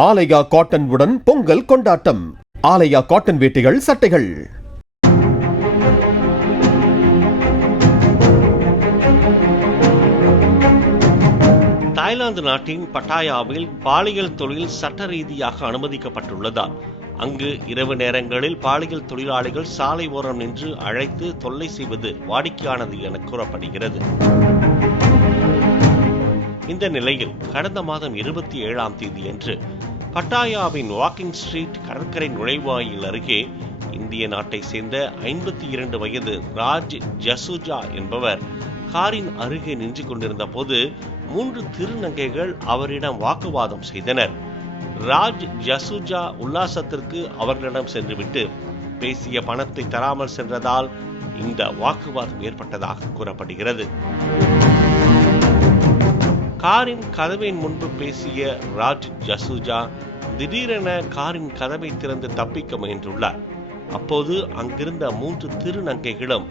ஆலயா cotton உடன் பொங்கல் கொண்டாட்டம். ஆலயா cotton வேட்டிகள், சட்டைகள். Thailand நாட்டின் பட்டாயாவில் பாலியல் தொழில் சட்ட ரீதியாக அனுமதிக்கப்பட்டுள்ளதால் அங்கு இரவு நேரங்களில் பாலியல் தொழிலாளிகள் சாலை ஓரம் நின்று அழைத்து தொல்லை செய்வது வாடிக்கையானது என கூறப்படுகிறது. இந்த நிலையில் கடந்த மாதம் 27ஆம் தேதியன்று பட்டாயாவின் வாக்கிங் ஸ்ட்ரீட் கடற்கரை நுழைவாயில் அருகே இந்திய நாட்டை சேர்ந்த 52 வயது ராஜ் ஜசுஜா என்பவர் காரின் அருகே நின்று கொண்டிருந்த போது 3 திருநங்கைகள் அவரிடம் வாக்குவாதம் செய்தனர். ராஜ் ஜசுஜா உல்லாசத்திற்கு அவர்களிடம் சென்றுவிட்டு பேசிய பணத்தை தராமல் சென்றதால் இந்த வாக்குவாதம் ஏற்பட்டதாக கூறப்படுகிறது. காரின் கதவின் முன்பு பேசிய ராஜ் ஜசுஜா திடீரென காரின் கதவை திறந்து தப்பிக்க முயன்றுள்ளார். அப்போது அங்கிருந்த 3 திருநங்கைகளும்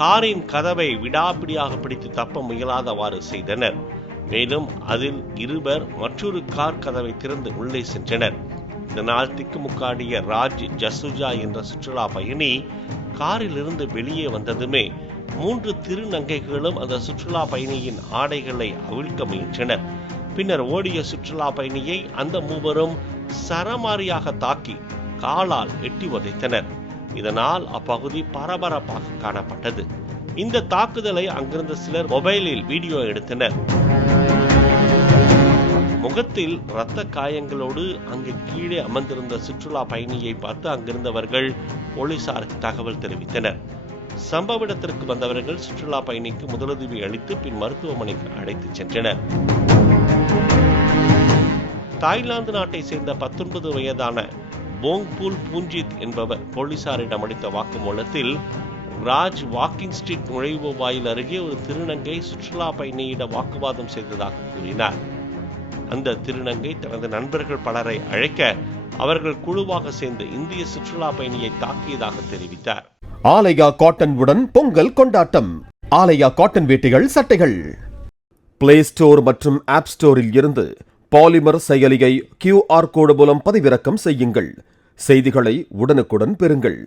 காரின் கதவை விடாப்பிடியாக பிடித்து தப்ப முயலாதவாறு செய்தனர். மேலும் அதில் 2 மற்றொரு கார் கதவை திறந்து உள்ளே சென்றனர். இதனால் திக்குமுக்காடிய ராஜ் ஜசுஜா என்ற சுற்றுலா பயணி காரில் இருந்து வெளியே வந்ததுமே 3 திருநங்கைகளும் அந்த சுற்றுலா பயணியின் ஆடைகளை அவிழ்க்க முயன்றனர். பின்னர் ஓடிய சுற்றுலா பயணியை அந்த 3வரும் சரமாரியாக தாக்கி காலால் எட்டி உதைத்தனர். இதனால் அப்பகுதி பரபரப்பாக காணப்பட்டது. இந்த தாக்குதலை அங்கிருந்த சிலர் மொபைலில் வீடியோ எடுத்தனர். முகத்தில் இரத்த காயங்களோடு அங்கு கீழே அமர்ந்திருந்த சுற்றுலா பயணியை பார்த்து அங்கிருந்தவர்கள் போலீசாருக்கு தகவல் தெரிவித்தனர். சம்பவ இடத்திற்கு வந்தவர்கள் சுற்றுலா பயணிக்கு முதலுதவி அளித்து பின் மருத்துவமனைக்கு அழைத்துச் சென்றனர். தாய்லாந்து நாட்டை சேர்ந்த 19 வயதான போங்பூல் பூஞ்சித் என்பவர் போலீசாரிடம் அளித்த வாக்குமூலத்தில் ராஜ் வாக்கிங் ஸ்ட்ரீட் நுழைவு வாயில் அருகே ஒரு திருநங்கை சுற்றுலா பயணியிடம் வாக்குவாதம் செய்ததாக கூறினார். அந்த திருநங்கை தனது நண்பர்கள் பலரை அழைக்க அவர்கள் குழுவாக சேர்ந்து இந்திய சுற்றுலா பயணியை தாக்கியதாக தெரிவித்தார். ஆலயா காட்டன் உடன் பொங்கல் கொண்டாட்டம். ஆலயா காட்டன் வேட்டிகள், சட்டைகள். பிளே ஸ்டோர் மற்றும் ஆப் ஸ்டோரில் இருந்து பாலிமர் செயலியை QR கோடு மூலம் பதிவிறக்கம் செய்யுங்கள். செய்திகளை உடனுக்குடன் பெறுங்கள்.